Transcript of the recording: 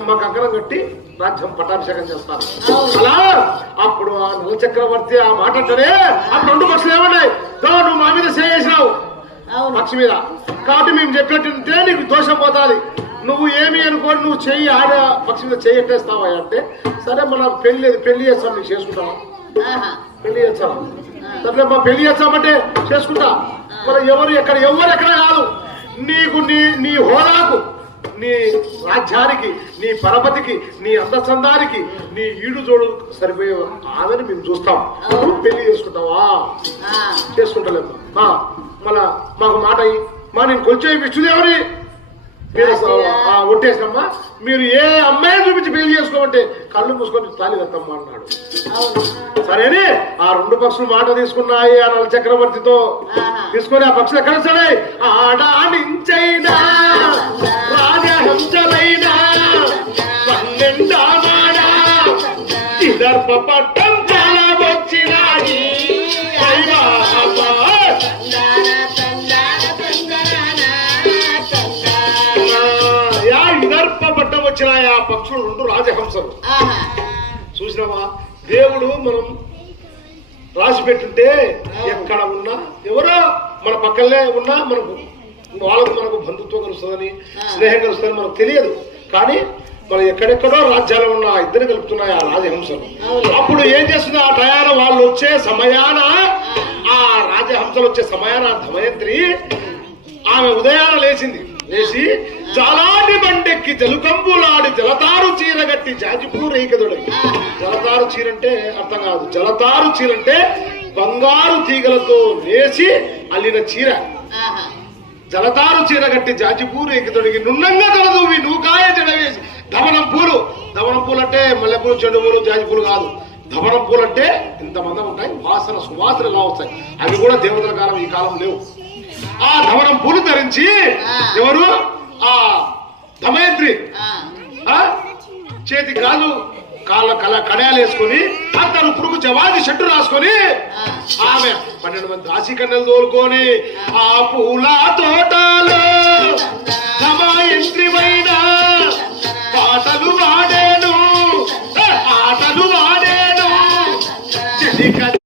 కంకణం కట్టి రాజ్యం పట్టాభిషేకం చేస్తారు. అలా అప్పుడు ఆ నల చక్రవర్తి ఆ మాట అంటేనే అప్పుడు రెండు పక్షులు ఏమన్నాయి, నువ్వు మా మీద చేసినావు పక్షి మీద, కాబట్టి మేము చెప్పినట్టుంటే నీకు దోషం పోతాది, నువ్వు ఏమి అనుకోని నువ్వు చెయ్యి ఆడ పక్షి మీద చెయ్యి ఎట్టేస్తావా అంటే, సరే మన పెళ్లి చేస్తాం, నీకు చేసుకుంటావా, పెళ్లి చేస్తాం, సరే మా పెళ్లి చేస్తామంటే చేసుకుంటా, మరి ఎవరు ఎక్కడ కాదు, నీకు నీ హోదాకు, నీ రాజ్యానికి, నీ పరపతికి, నీ అందచందానికి, నీ ఈడు జోడు సరిపోయే ఆమెను మేము చూస్తాం, పెళ్లి చేసుకుంటావా, చేసుకుంటలేము, మళ్ళా మాకు మాట అయ్యి నేను కొంచెం విష్ణుదేవరి ఒట్టేసినమ్మా, మీరు ఏ అమ్మాయిని చూపించి పెళ్లి చేసుకోమంటే కళ్ళు మూసుకొని తాళి కట్టమ్మా అన్నాడు. సరేనే ఆ రెండు పక్షులు మాట తీసుకున్నాయి ఆ నల చక్రవర్తితో, తీసుకొని ఆ పక్షులు ఎక్కడ సరే ఆడానించైనా రాజహంసలైనా పన్నెండామాడా ఇదర్ప పట్టం చాలా వచ్చినాయి, పట్టం వచ్చినాయి ఆ పక్షులు రెండు రాజహంసలు. చూసినావా, దేవుడు మనం రాసి పెట్టుంటే ఎక్కడ ఉన్నా ఎవరో మన పక్కనే ఉన్నా మనకు బంధుత్వం కలుస్తుందని, స్నేహం కలుస్తుందని మనకు తెలియదు, కానీ మనం ఎక్కడెక్కడో రాజ్యాలు ఉన్న ఇద్దరు కలుపుతున్నాయి ఆ రాజహంసలు. అప్పుడు ఏం చేస్తుంది, ఆ టయాన వాళ్ళు వచ్చే సమయాన, ఆ రాజహంసలు వచ్చే సమయాన దమయంత్రి ఆమె ఉదయాన లేచి జాలాడి బండెక్కి జలుకంబులాడి జలతారు చీరగట్టి జాజిపూర్ ఏకదుడు. జలతారు చీరంటే అర్థం కాదు, జలతారు చీరంటే బంగారు తీగలతో నేసి అల్లిన చీర. జలతారు చీర గట్టి జాజిపూరు ఎక్కితొడిగి నున్నంగా తలదూవి నూకాయ జడవేసి ధవనం పూలు అంటే మల్లెపూలు, చెడు పూలు, జాజి పూలు కాదు, ధవనం పూలు అంటే ఇంతమంది ఉంటాయి, సువాసన ఎలా వస్తాయి, అవి కూడా దేవతల కాలం, ఈ కాలం లేవు. ఆ ధవనం పూలు ధరించి ఎవరు, ఆ దమయంత్రి చేతి కాళ్ళ కడయాలు వేసుకుని అతను పురుగు జవాది షట్టు రాసుకొని ఆమె 12 మంది దాసి కన్నెలు తోలుకొని ఆ పూల తోటలో